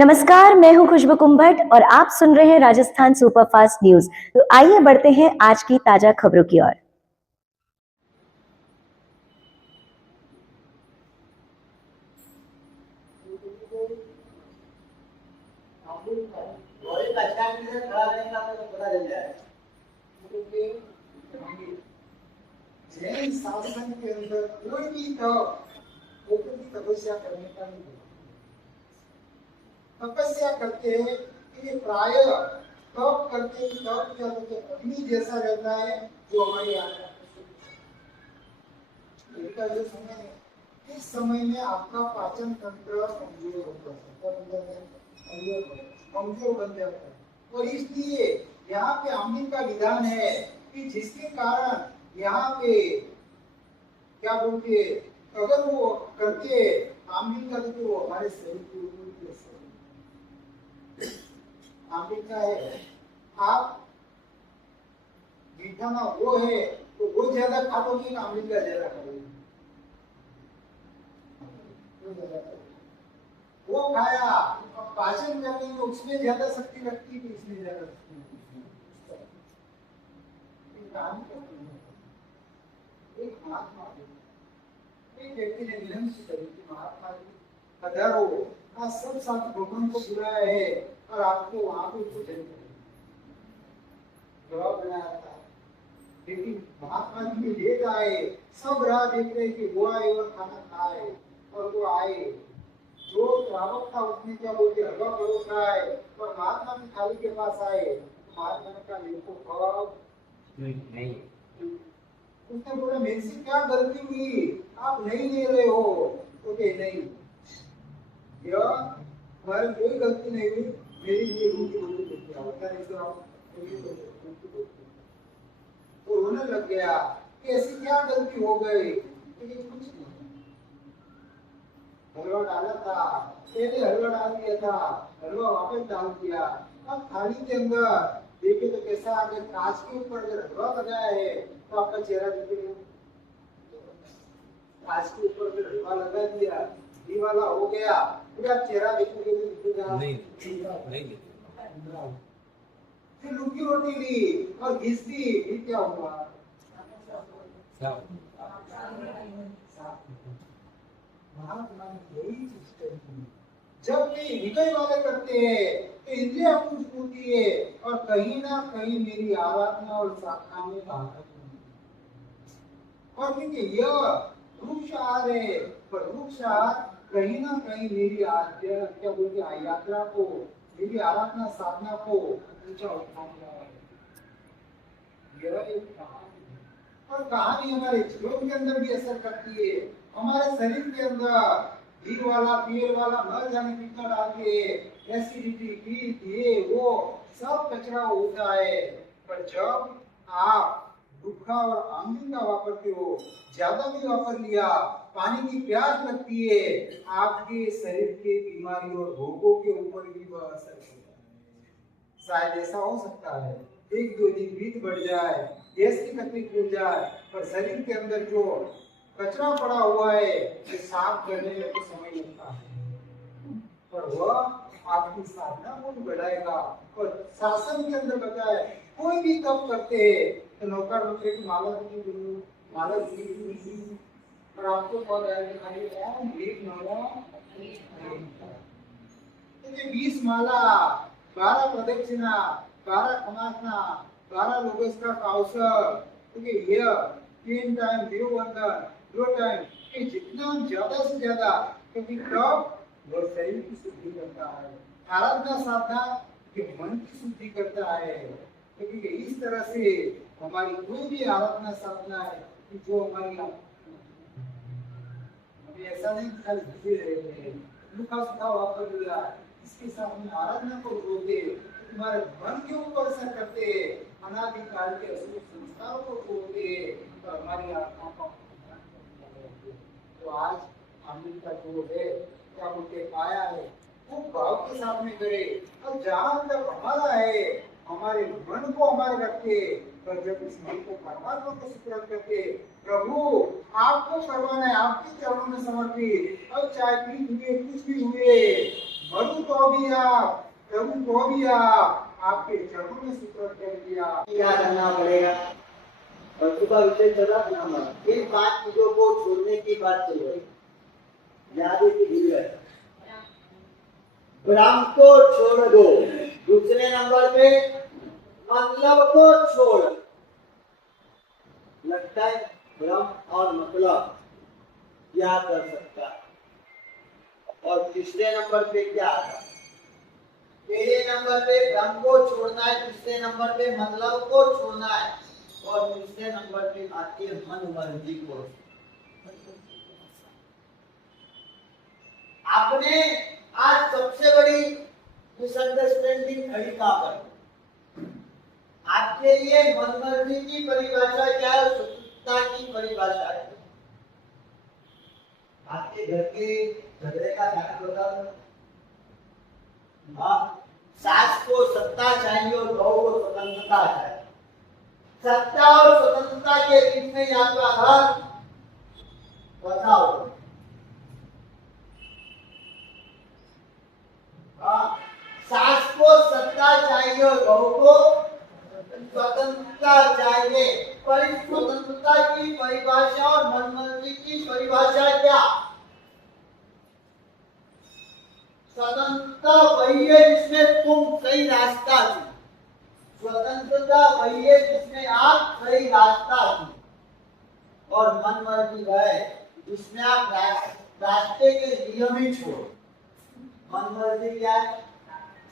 नमस्कार, मैं हूं खुशबू कुंभट और आप सुन रहे हैं राजस्थान सुपरफास्ट न्यूज। तो आइए बढ़ते हैं आज की ताजा खबरों की ओर। जैन शासन के अंदर कोई भी तपस्या करने का नहीं बोला। तपस्या करते हैं कि प्राय तप करके तप क्या बोलते अग्नि जैसा रहता है जो हमारे यहाँ का जो समय है, इस समय में आपका पाचन तंत्र कमजोर होता है, कमजोर बन जाता है। और इसलिए यहाँ पे आमलीन का विधान है कि जिसके कारण यहाँ पे क्या बोलते अगर वो करके आमलीन का तो वो हमारे शरीर के ऊपर आमलीन का है। आप मीठा ना वो है तो वो ज्यादा खाओगे ना आमलीन का ज्यादा खाओगे। वो खाया अब पाचन करने में उसमें ज्यादा शक्ति लगती है कि इसमें ज्यादा शक्ति एक महात्मा एक व्यक्ति ने विनम्र करी कि महात्मा जी हजारों का सब साथ भगवान को बुलाया है और आपको वहां पे भोजन जवाब बनाया था। लेकिन महात्मा जी भी लेट आए, सब राह देख रहे कि वो आए और खाना खाए और वो आए। जो श्रावक था उसने क्या बोलते हलवा परोस रहा है और महात्मा जी थाली के पास आए। महात्मा ने कहा देखो खाओ नहीं। उसने बोला मेरे से क्या गलती हुई, आप नहीं ले रहे हो? तो कहे नहीं, यह हमारी कोई गलती नहीं हुई, मेरी ये उनकी तो रोने लग गया कि ऐसी क्या गलती हो गई? कुछ नहीं, हलवा डाला था, पहले हलवा डाल दिया था, हलवा वापस डाल दिया। अब थाली के अंदर देखे तो कैसा अगर कांच के ऊपर अगर हलवा लगाया है तो आपका चेहरा दिखेगा। कांच के ऊपर अगर हलवा लगा दिया ये वाला हो गया फिर आप चेहरा देखोगे तो दिखेगा नहीं। फिर लुकी रोटी ली और घिस दी, फिर क्या हुआ? जब भी विजय वाले करते हैं तो इंद्रिया कुछ होती है और कहीं ना कहीं मेरी आराधना और साधना में बाधा और क्योंकि यह वृक्ष आहार है पर वृक्ष आहार कहीं ना कहीं मेरी आज्ञा क्या बोलते यात्रा को मेरी आराधना साधना को ऊंचा उठा रहा है। यह एक कहानी और कहानी हमारे जीवन के अंदर भी असर करती है। हमारे शरीर के अंदर घी वाला तेल वाला न जाने कितना डालते एसिडिटी पीत ये वो सब कचरा होता है। पर जब आप गुटखा और आमलीन का वापरते हो, ज्यादा भी वापर लिया, पानी की प्यास लगती है, आपके शरीर के बीमारी और रोगों के ऊपर भी वह असर होता है। शायद ऐसा हो सकता है एक दो दिन बीत बढ़ जाए, गैस की तकलीफ हो जाए, पर शरीर के अंदर जो कचरा पड़ा हुआ है ये साफ करने में तो समय लगता है पर वह आपकी साधना को बढ़ाएगा। और शासन के अंदर बताए कोई भी तप करते हैं तो नौकर रुपये की माला और आपको कौन एक माला 20 माला 12 प्रदक्षिणा 12 खमासना 12 लोगों का काउसर क्योंकि यह 3 टाइम देववंदन 2 टाइम कि जितना ज्यादा से ज्यादा क्योंकि तब वह शरीर की शुद्धि करता है, आराधना साधना के मन की शुद्धि करता है। क्योंकि इस तरह से हमारी कोई भी आराधना साधना है कि जो हमारी ऐसा नहीं खाली भूखे रहते हैं लुका सुखा वापर लिया इसके साथ में आराधना को जोड़ते तुम्हारे मन के ऊपर असर करते अनादिकाल के अशुभ संस्कारों को छोड़ते और हमारी आत्मा को तो आज आमलीन का जो है क्या बोलते पाया है वो भाव के साथ में करे और जहां तक हमारा है हमारे मन को हमारे रखते पर जब इस मन को परमात्मा को सुपुर्द करते प्रभु आपको करवाना है आपके चरणों में समर्पित अब चाहे पीठ हुए कुछ भी हुए मरु तो भी आप, प्रभु को भी आप, आपके चरणों में सुप्रत कर दिया। क्या करना पड़ेगा? परसों का विषय चला ना हमारा, इन 5 चीजों को छोड़ने की बात चल रही, याद है कि भूल गए? भ्रम को छोड़ दो। दूसरे नंबर पे मतलब को छोड़। लगता है भ्रम और मतलब क्या कर सकता है? और तीसरे नंबर पे क्या आता है? पहले नंबर पे भ्रम को छोड़ना है, दूसरे नंबर पे मतलब को छोड़ना है, और तीसरे नंबर पे आती है मन मर्जी को। आपने आज सबसे बड़ी मिसअंडरस्टैंडिंग खड़ी कहां पर? आपके लिए मन मर्जी की परिभाषा क्या है, स्वतंत्रता की परिभाषा है। आपके घर के झगड़े का कारण बताओ। हाँ, सास को सत्ता चाहिए और बहू को स्वतंत्रता चाहिए। सत्ता और स्वतंत्रता के बीच में आपका घर बताओ। सास को सत्ता चाहिए और बहू को स्वतंत्रता चाहिए। पर इस स्वतंत्रता की परिभाषा और मनमर्जी की परिभाषा क्या? स्वतंत्रता वही है जिसमें तुम सही रास्ता चुनो। स्वतंत्रता वही है जिसमें आप सही रास्ता चुनो, और मनमर्जी वह है जिसमें आप रास्ते के नियम ही छोड़ो। मनमर्जी क्या है?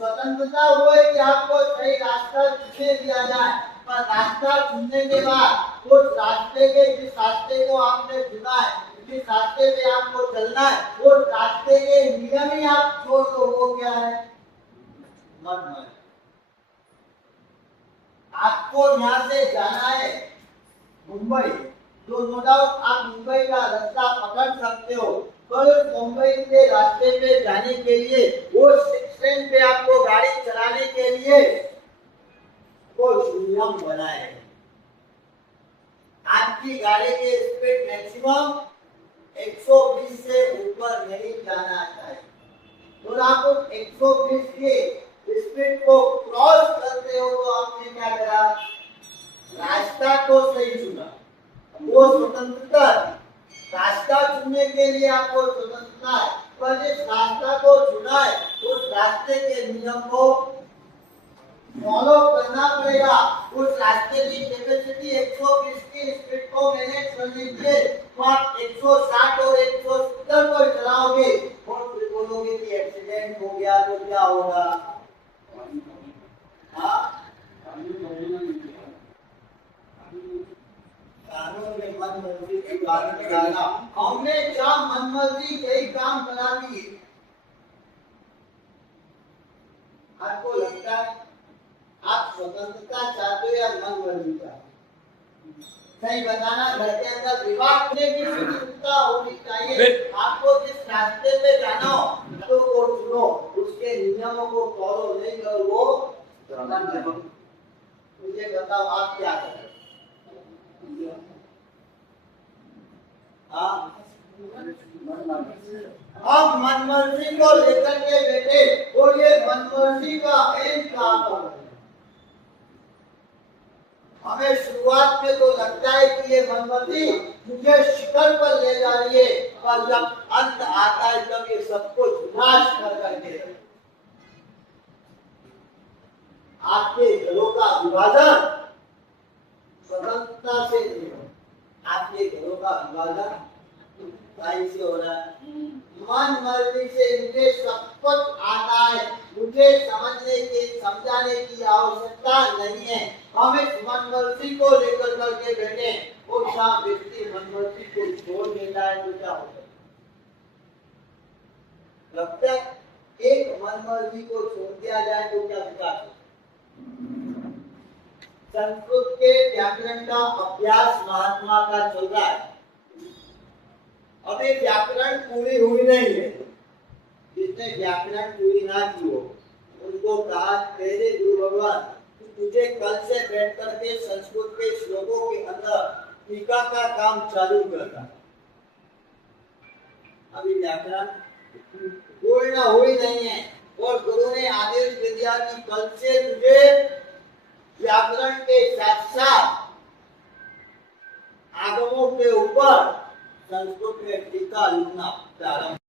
स्वतंत्रता वो है कि आपको सही रास्ता चुने दिया जाए, पर रास्ता चुनने के बाद उस रास्ते के जिस रास्ते को आपने चुना है, जिस रास्ते पे आपको चलना है, वो रास्ते के नियम ही आप छोड़ दो। वो क्या है? मनमर्जी। आपको यहाँ से जाना है मुंबई, तो नो डाउट आप मुंबई का रास्ता पकड़ सकते हो, पर मुंबई के रास्ते पे जाने के लिए, वो स्टेशन पे आपको गाड़ी चलाने के लिए कुछ नियम बनाए। आपकी गाड़ी के स्पीड मैक्सिमम 120 से ऊपर नहीं जाना चाहिए, और आप उस 120 के स्पीड को क्रॉस करते हो तो आपने क्या करा? रास्ता तो सही चुना, वो स्वतंत्रता। रास्ता चुनने के लिए आपको स्वतंत्रता है, पर जिस रास्ता को चुना है उस रास्ते के नियम को फॉलो करना पड़ेगा। उस रास्ते की कैपेसिटी 120 की स्पीड को मैनेज करने के लिए आप 160 और 170 पर चलाओगे, और फिर बोलोगे कि एक्सीडेंट हो गया तो क्या होगा? हाँ, कानून में मनमर्जी की बात निकालना, हमने क्या मनमर्जी कई काम करा दिए। आपको लगता है आप स्वतंत्रता चाहते हो या मनमर्जी चाहते हो? सही बताना। घर के अंदर विवाह करने की स्वतंत्रता होनी चाहिए। आपको जिस रास्ते पे जाना हो तो वो चुनो, उसके नियमों को फॉलो नहीं करो, वो मुझे बताओ आप क्या करें? अब मनमर्जी को लेकर के बैठे, और ये मनमर्जी का एंड कहां पर है? हमें शुरुआत में तो लगता है कि ये मनमर्जी मुझे शिखर पर ले जा रही है, पर जब अंत आता है तब ये सब कुछ विनाश कर करके आपके घरों का विभाजन स्वतंत्रता से नहीं हो, आपके घरों का विभाजन सही से हो रहा है। मन मर्जी से मुझे सब कुछ आता है, मुझे समझने की समझाने की आवश्यकता नहीं है। हम इस मन मर्जी को लेकर करके बैठे, और जहाँ व्यक्ति मन मर्जी को छोड़ देता है तो क्या होता है? लगता है एक मन मर्जी को छोड़ दिया जाए तो क्या विकास होता है? संस्कृत के व्याकरण का अभ्यास महात्मा का चल रहा है। अभी व्याकरण पूरी हुई नहीं है। जिसने व्याकरण पूरी ना की हो उनको कहा, तेरे गुरु भगवान तुझे कल से बैठ करके संस्कृत के श्लोकों के अंदर टीका का काम चालू करना। अभी व्याकरण पूर्ण हुई नहीं है। और गुरु ने आदेश दे दिया कि कल से तुझे व्याकरण के साथ साथ आगमों के ऊपर संस्कृत में टीका लिखना प्रारंभ